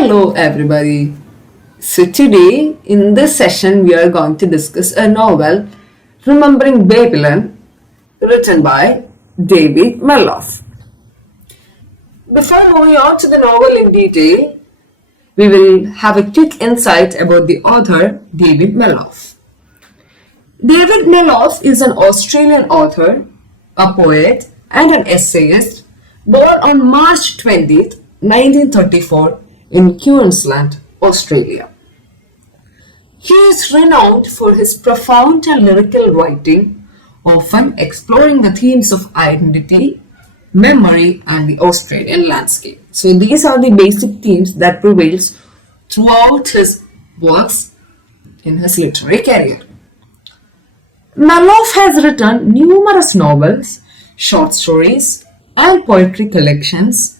Hello, everybody. So, today in this session, we are going to discuss a novel, Remembering Babylon, written by David Malouf. Before moving on to the novel in detail, we will have a quick insight about the author, David Malouf. David Malouf is an Australian author, a poet, and an essayist born on March 20th, 1934 in Queensland, Australia. He is renowned for his profound and lyrical writing, often exploring the themes of identity, memory, and the Australian landscape. So these are the basic themes that prevails throughout his works in his literary career. Malouf has written numerous novels, short stories, and poetry collections,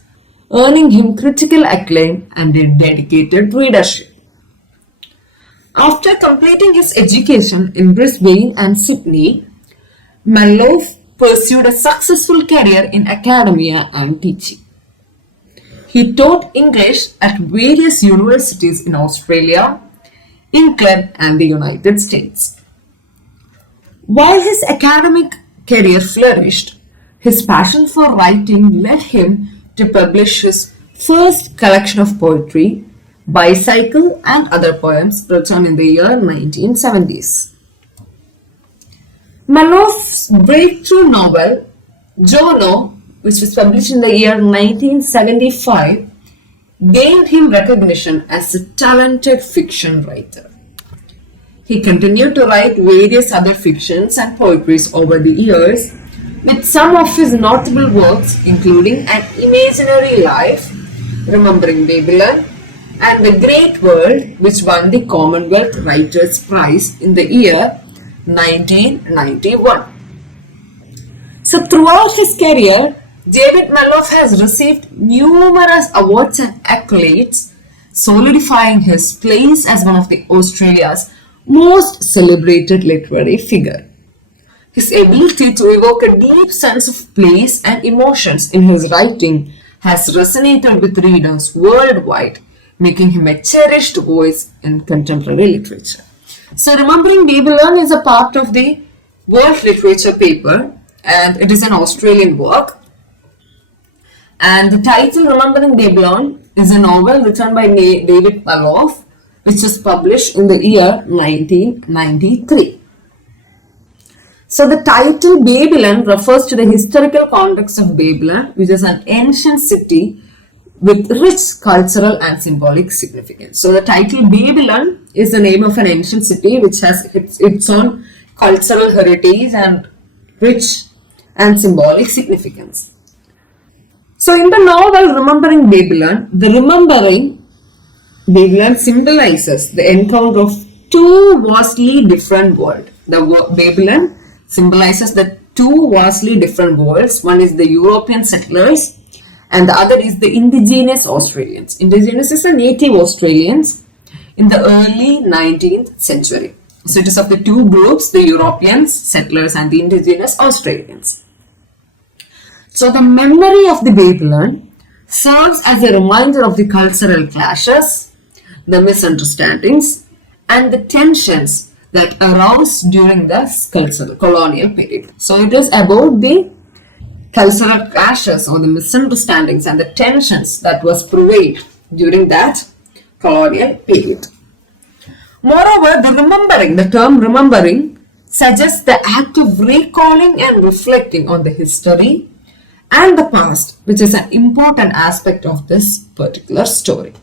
earning him critical acclaim and a dedicated readership. After completing his education in Brisbane and Sydney, Malouf pursued a successful career in academia and teaching. He taught English at various universities in Australia, England, and the United States. While his academic career flourished, his passion for writing led him to publish his first collection of poetry, Bicycle, and other poems written in the year 1970s. Malouf's breakthrough novel, Jono, which was published in the year 1975, gained him recognition as a talented fiction writer. He continued to write various other fictions and poetries over the years, with some of his notable works including An Imaginary Life, Remembering Babylon, and The Great World, which won the Commonwealth Writers' Prize in the year 1991. So throughout his career, David Malouf has received numerous awards and accolades, solidifying his place as one of the Australia's most celebrated literary figure. His ability to evoke a deep sense of place and emotions in his writing has resonated with readers worldwide, making him a cherished voice in contemporary literature. So, Remembering Babylon is a part of the World Literature paper, and it is an Australian work. And the title Remembering Babylon is a novel written by David Malouf, which was published in the year 1993. So the title Babylon refers to the historical context of Babylon, which is an ancient city with rich cultural and symbolic significance. So the title Babylon is the name of an ancient city which has its own cultural heritage and rich and symbolic significance. So in the novel Remembering Babylon, the remembering Babylon symbolizes the encounter of two vastly different worlds. The Babylon symbolizes the two vastly different worlds. One is the European settlers and the other is the indigenous Australians. Indigenous is the native Australians in the early 19th century. So it is of the two groups, the Europeans, settlers, and the indigenous Australians. So the memory of the Babylon serves as a reminder of the cultural clashes, the misunderstandings, and the tensions that arose during the colonial period. So it is about the cultural clashes or the misunderstandings and the tensions that was prevailed during that colonial period. Moreover, the term remembering suggests the act of recalling and reflecting on the history and the past, which is an important aspect of this particular story.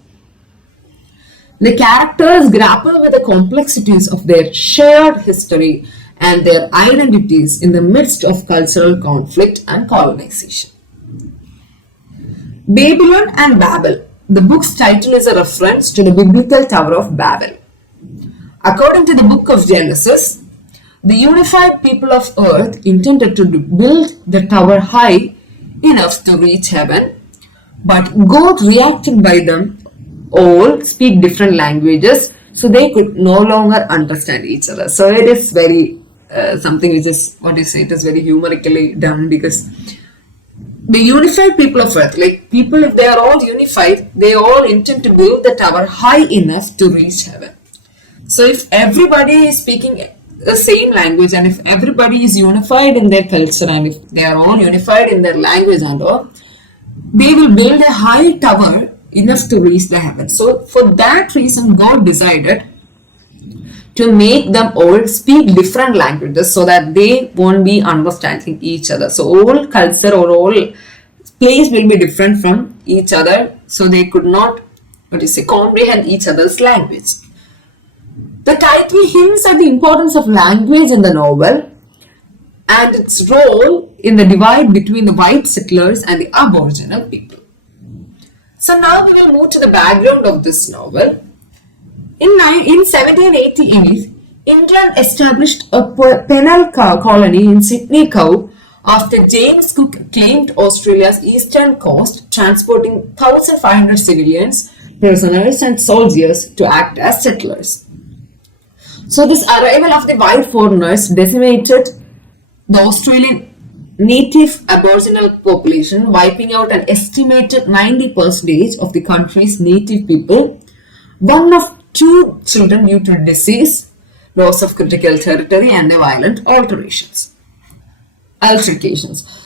The characters grapple with the complexities of their shared history and their identities in the midst of cultural conflict and colonization. Babylon and Babel. The book's title is a reference to the biblical Tower of Babel. According to the book of Genesis, the unified people of earth intended to build the tower high enough to reach heaven, but God reacted by them all speak different languages, so they could no longer understand each other. So it is very something which is, it is very humorically done, because the unified people of earth, like people, if they are all unified, they all intend to build the tower high enough to reach heaven. So if everybody is speaking the same language, and if everybody is unified in their culture, and if they are all unified in their language and all, they will build a high tower enough to reach the heaven. So for that reason, God decided to make them all speak different languages so that they won't be understanding each other. So all culture or all place will be different from each other, so they could not, comprehend each other's language. The title hints at the importance of language in the novel and its role in the divide between the white settlers and the Aboriginal people. So now we will move to the background of this novel. In 1788, England established a penal colony in Sydney Cove after James Cook claimed Australia's eastern coast, transporting 1,500 civilians, prisoners and soldiers to act as settlers. So this arrival of the white foreigners decimated the Australian native Aboriginal population, wiping out an estimated 90% of the country's native people, one of 2 children due to disease, loss of critical territory and violent altercations.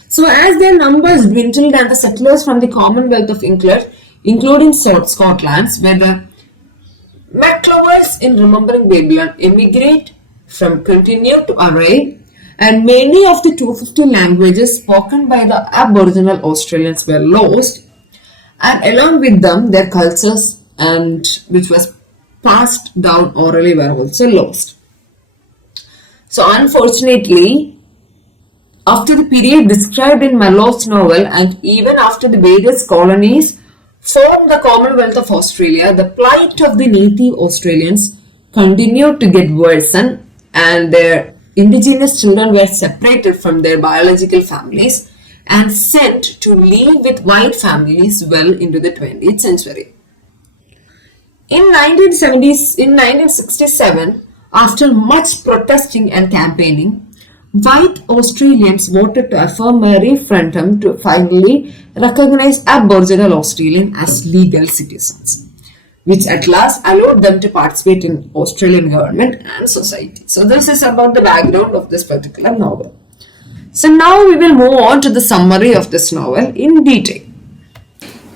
So as their numbers dwindled and the settlers from the Commonwealth of England, including Scotland, where the McClovers in Remembering Babylon emigrate from continued to arrive, and many of the 250 languages spoken by the Aboriginal Australians were lost, and along with them their cultures, and which was passed down orally, were also lost. So unfortunately, after the period described in Malouf's novel, and even after the various colonies formed the Commonwealth of Australia, the plight of the native Australians continued to get worsened, and their indigenous children were separated from their biological families and sent to live with white families well into the 20th century. In 1967, after much protesting and campaigning, white Australians voted to affirm a referendum to finally recognize Aboriginal Australians as legal citizens, which at last allowed them to participate in Australian government and society. So this is about the background of this particular novel. So now we will move on to the summary of this novel in detail.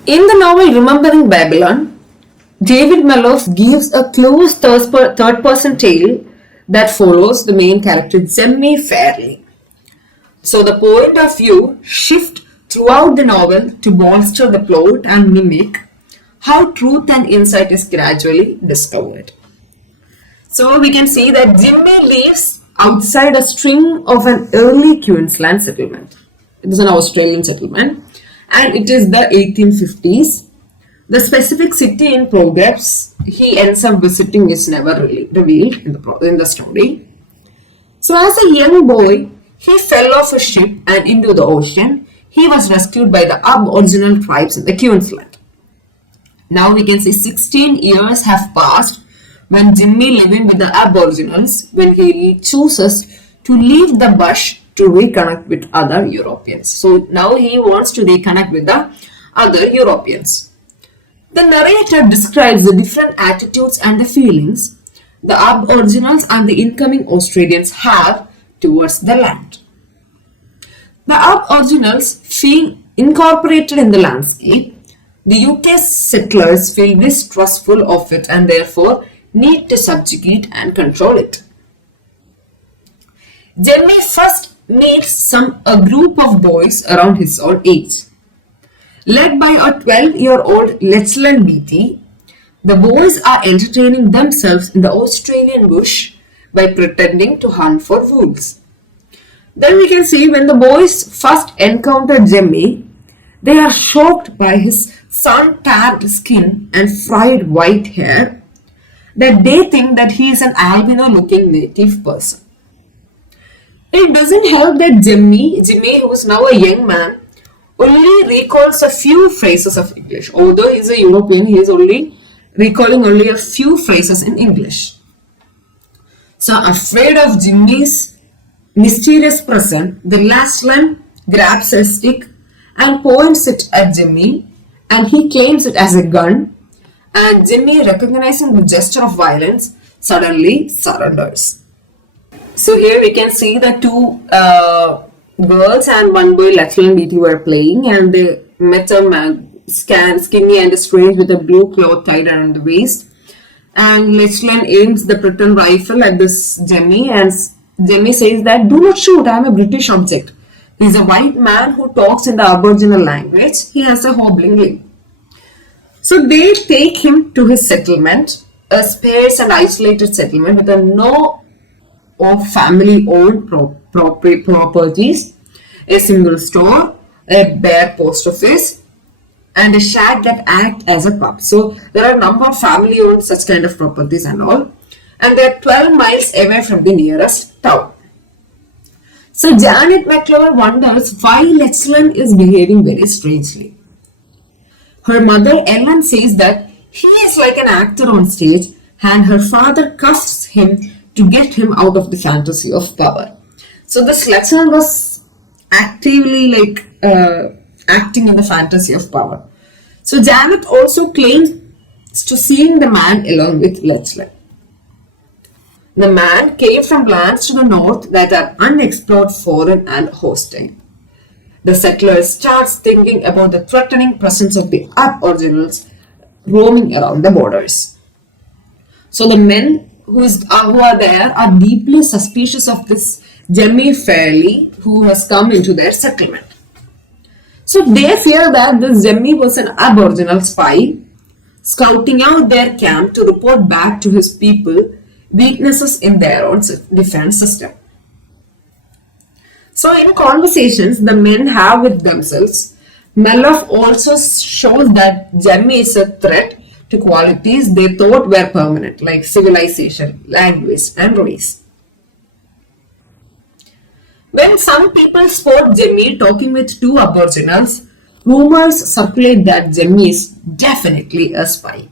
In the novel Remembering Babylon, David Malouf gives a close third-person tale that follows the main character Jemmy fairly. So the point of view shifts throughout the novel to bolster the plot and mimic how truth and insight is gradually discovered. So we can see that Jimmy lives outside a string of an early Queensland settlement. It is an Australian settlement, and it is the 1850s. The specific city in progress he ends up visiting is never really revealed in the story. So as a young boy, he fell off a ship and into the ocean. He was rescued by the Aboriginal tribes in the Queensland. Now we can see 16 years have passed when Jimmy living with the Aboriginals, when he chooses to leave the bush to reconnect with other Europeans. So now he wants to reconnect with the other Europeans. The narrator describes the different attitudes and the feelings the Aboriginals and the incoming Australians have towards the land. The Aboriginals feel incorporated in the landscape. The UK settlers feel distrustful of it and therefore need to subjugate and control it. Jemmy first meets a group of boys around his own age. Led by a 12-year-old Lachlan Beatty, the boys are entertaining themselves in the Australian bush by pretending to hunt for wolves. Then we can see when the boys first encounter Jemmy, they are shocked by his sun-tanned skin and fried white hair, that they think that he is an albino-looking native person. It doesn't help that Jimmy, who is now a young man, only recalls a few phrases of English. Although he is a European, he is only recalling only a few phrases in English. So afraid of Jimmy's mysterious presence, the Lachlan grabs a stick and points it at Jimmy, and he claims it as a gun, and Jimmy, recognizing the gesture of violence, suddenly surrenders. So here we can see the two girls and one boy, Lachlan and DT, were playing, and they met a man, skinny and strange, with a blue cloth tied around the waist. And Lachlan aims the pretend rifle at this Jemmy, and Jemmy says that, "Do not shoot, I am a British object." He's a white man who talks in the Aboriginal language. He has a hobbling limp. So they take him to his settlement, a sparse and isolated settlement with a no of family-owned properties, a single store, a bare post office, and a shack that act as a pub. So there are a number of family-owned such kind of properties and all, and they are 12 miles away from the nearest town. So Janet McClover wonders why Lachlan is behaving very strangely. Her mother Ellen says that he is like an actor on stage, and her father cuffs him to get him out of the fantasy of power. So this Lachlan was actively acting in the fantasy of power. So Janet also claims to seeing the man along with Lachlan. The man came from lands to the north that are unexplored, foreign and hostile. The settlers starts thinking about the threatening presence of the Aboriginals roaming around the borders. So the men who are there are deeply suspicious of this Jemmy Fairley who has come into their settlement. So they fear that this Jemmy was an Aboriginal spy scouting out their camp to report back to his people weaknesses in their own defense system. So in conversations the men have with themselves, Malouf also shows that Jemmy is a threat to qualities they thought were permanent, like civilization, language, and race. When some people spot Jemmy talking with two Aboriginals, rumors circulate that Jemmy is definitely a spy.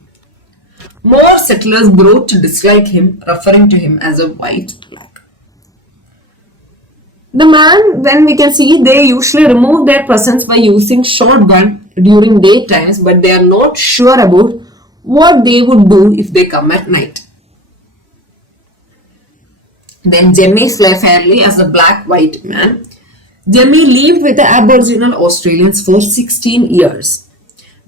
More settlers grow to dislike him, referring to him as a white black. The man, then we can see, they usually remove their presence by using shotgun during daytimes, but they are not sure about what they would do if they come at night. Then Jemmy Fairley as a black-white man. Jemmy lived with the Aboriginal Australians for 16 years,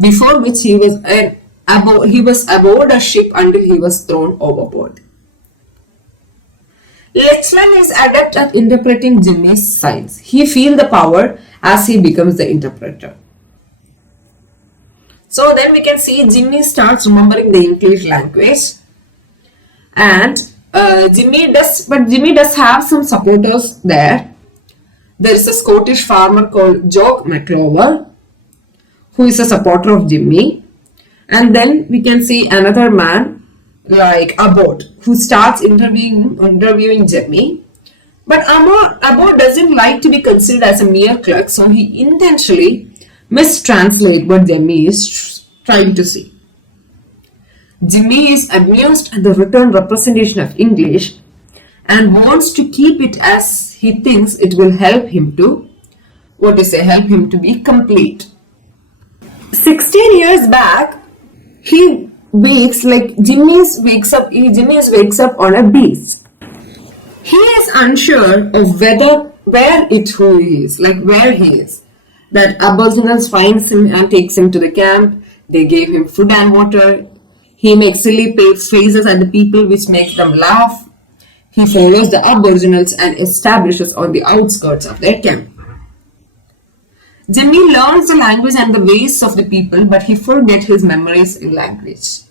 before which he was aboard a ship until he was thrown overboard. Lachlan is adept at interpreting Jimmy's signs. He feels the power as he becomes the interpreter. So then we can see Jimmy starts remembering the English language, and Jimmy does have some supporters there. There is a Scottish farmer called Jock McClover who is a supporter of Jimmy. And then we can see another man like Abbott who starts interviewing Jimmy. But Abbott doesn't like to be considered as a mere clerk, so he intentionally mistranslates what Jimmy is trying to say. Jimmy is amused at the written representation of English and wants to keep it as he thinks it will help him to be complete. 16 years back, Jimmy wakes up on a beach. He is unsure of where he is. That Aboriginals finds him and takes him to the camp. They gave him food and water. He makes silly faces at the people which makes them laugh. He follows the Aboriginals and establishes on the outskirts of their camp. Jimmy learns the language and the ways of the people, but he forgets his memories in language.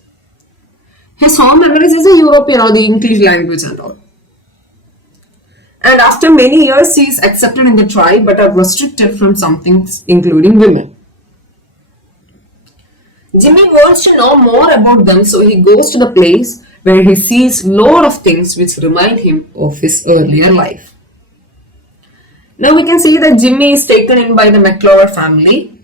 His home memories is a European or the English language and all. And after many years, he is accepted in the tribe but are restricted from some things, including women. Jimmy wants to know more about them, so he goes to the place where he sees a lot of things which remind him of his earlier life. Now we can see that Jimmy is taken in by the McClover family.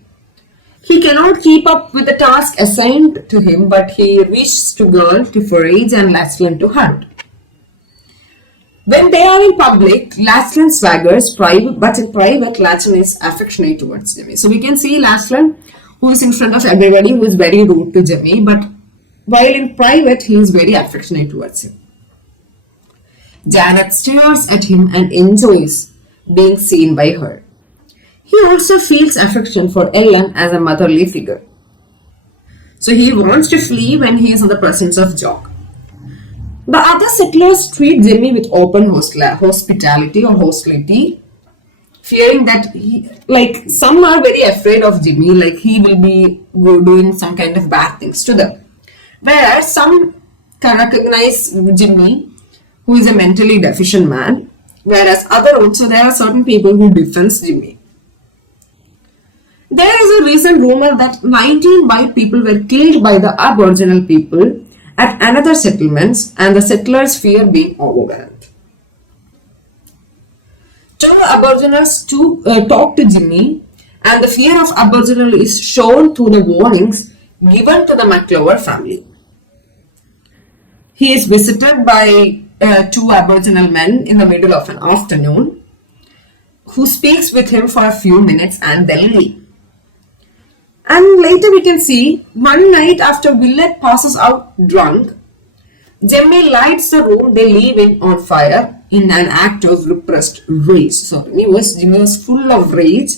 He cannot keep up with the task assigned to him, but he wishes to girl to forage and Lachlan to hunt. When they are in public, Lashlin swaggers, but in private, Lashlin is affectionate towards Jimmy. So we can see Lashlin, who is in front of everybody, who is very rude to Jimmy, but while in private, he is very affectionate towards him. Janet stares at him and enjoys being seen by her. He also feels affection for Ellen as a motherly figure. So he wants to flee when he is in the presence of Jock. The other settlers treat Jimmy with open hospitality or hostility, fearing that some are very afraid of Jimmy, like he will be doing some kind of bad things to them. Whereas some can recognize Jimmy, who is a mentally deficient man, whereas there are certain people who defend Jimmy. There is a recent rumor that 19 white people were killed by the Aboriginal people at another settlements, and the settlers fear being overwhelmed. Two Aboriginals talk to Jimmy, and the fear of Aboriginal is shown through the warnings given to the McClover family. He is visited by two Aboriginal men in the middle of an afternoon, who speaks with him for a few minutes and then leave. And later we can see, one night after Willett passes out drunk, Jimmy lights the room they live in on fire in an act of repressed rage. So Jimmy was full of rage.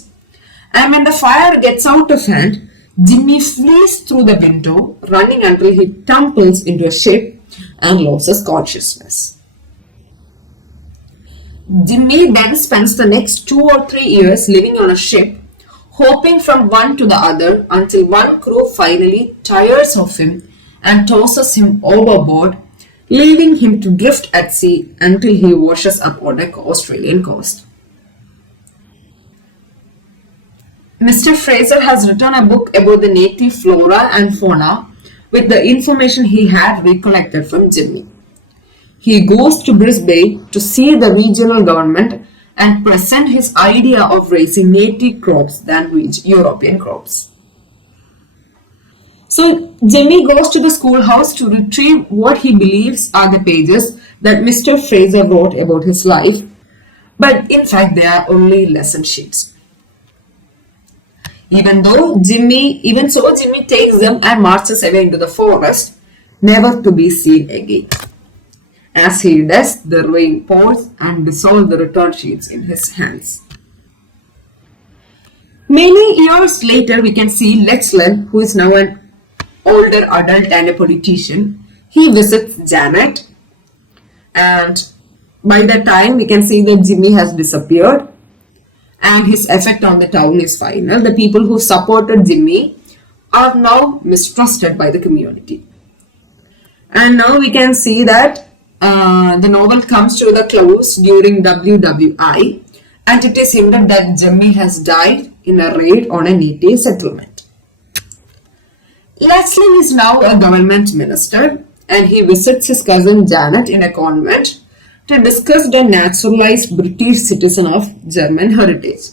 And when the fire gets out of hand, Jimmy flees through the window, running until he tumbles into a ship and loses consciousness. Jimmy then spends the next 2 or 3 years living on a ship, hopping from one to the other until one crew finally tires of him and tosses him overboard, leaving him to drift at sea until he washes up on an Australian coast. Mr. Fraser has written a book about the native flora and fauna with the information he had recollected from Jimmy. He goes to Brisbane to see the regional government and present his idea of raising native crops than European crops. So Jimmy goes to the schoolhouse to retrieve what he believes are the pages that Mr. Fraser wrote about his life, but in fact they are only lesson sheets. Even so, Jimmy takes them and marches away into the forest, never to be seen again. As he does, the rain pours and dissolves the return sheets in his hands. Many years later, we can see Lachlan, who is now an older adult and a politician. He visits Janet, and by that time, we can see that Jimmy has disappeared, and his effect on the town is final. The people who supported Jimmy are now mistrusted by the community. And now we can see that the novel comes to the close during WWI, and it is hinted that Jimmy has died in a raid on a native settlement. Lachlan is now a government minister, and he visits his cousin Janet in a convent to discuss the naturalized British citizen of German heritage.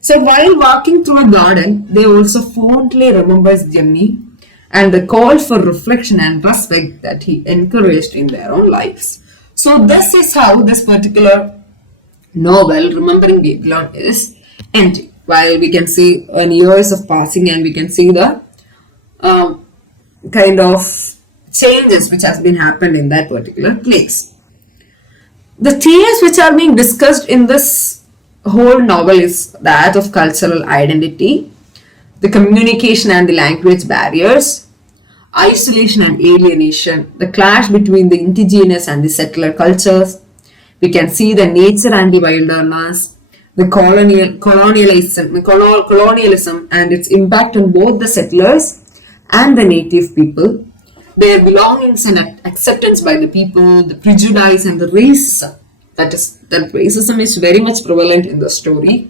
So while walking through a garden, they also fondly remembers Jimmy and the call for reflection and respect that he encouraged in their own lives. So this is how this particular novel, Remembering Babylon, is ending. While we can see years of passing and we can see the kind of changes which has been happened in that particular place. The themes which are being discussed in this whole novel is that of cultural identity, the communication and the language barriers, isolation and alienation, the clash between the indigenous and the settler cultures. We can see the nature and the wilderness, the colonialism and its impact on both the settlers and the native people, their belongings and acceptance by the people, the prejudice and the racism. That racism is very much prevalent in the story.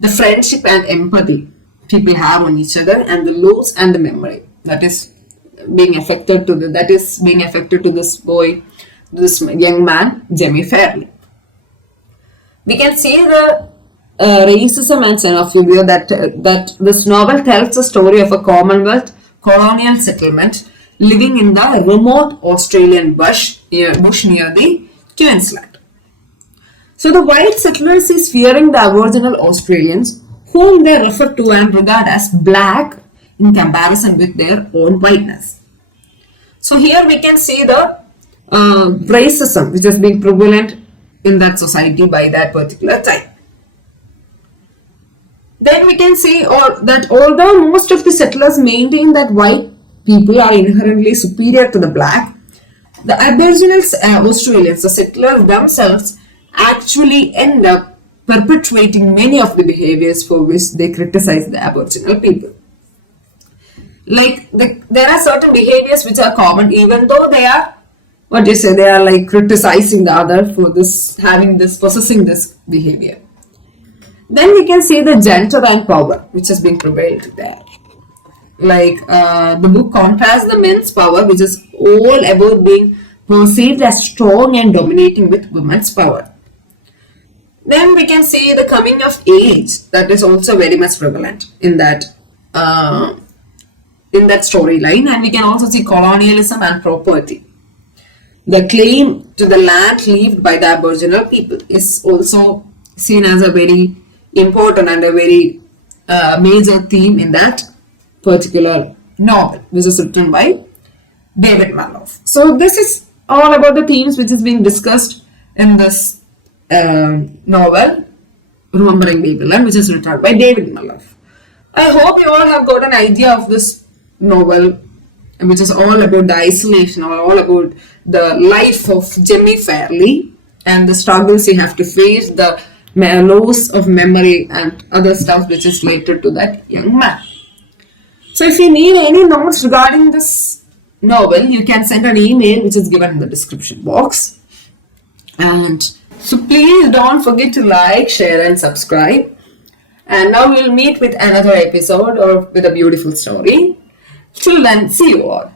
The friendship and empathy people have on each other, and the loss and the memory that is being affected to this boy, this young man, Jimmy Fairley. We can see the racism and xenophobia that this novel tells the story of a Commonwealth colonial settlement living in the remote Australian bush near the Queensland. So the white settlers is fearing the Aboriginal Australians, whom they refer to and regard as black in comparison with their own whiteness. So here we can see the racism which has been prevalent in that society by that particular time. Then we can see that although most of the settlers maintain that white people are inherently superior to the black, the Aboriginal Australians, the settlers themselves, actually end up perpetuating many of the behaviors for which they criticize the Aboriginal people. Like there are certain behaviors which are common, even though they are they are like criticizing the other for this, possessing this behavior. Then we can see the gender and power which has been prevailed there. Like the book contrasts the men's power, which is all about being perceived as strong and dominating, with women's power. Then we can see the coming of age, that is also very much prevalent in that storyline, and we can also see colonialism and property. The claim to the land lived by the Aboriginal people is also seen as a very important and a very major theme in that particular novel, which is written by David Malouf. So this is all about the themes which is being discussed in this novel, Remembering Babyland, which is written by David Malouf. I hope you all have got an idea of this novel, which is all about the isolation, or all about the life of Jimmy Fairley and the struggles he have to face, the loss of memory and other stuff which is related to that young man. So if you need any notes regarding this novel, you can send an email which is given in the description box. And so please don't forget to like, share and subscribe. And now we'll meet with another episode or with a beautiful story. Till then, see you all.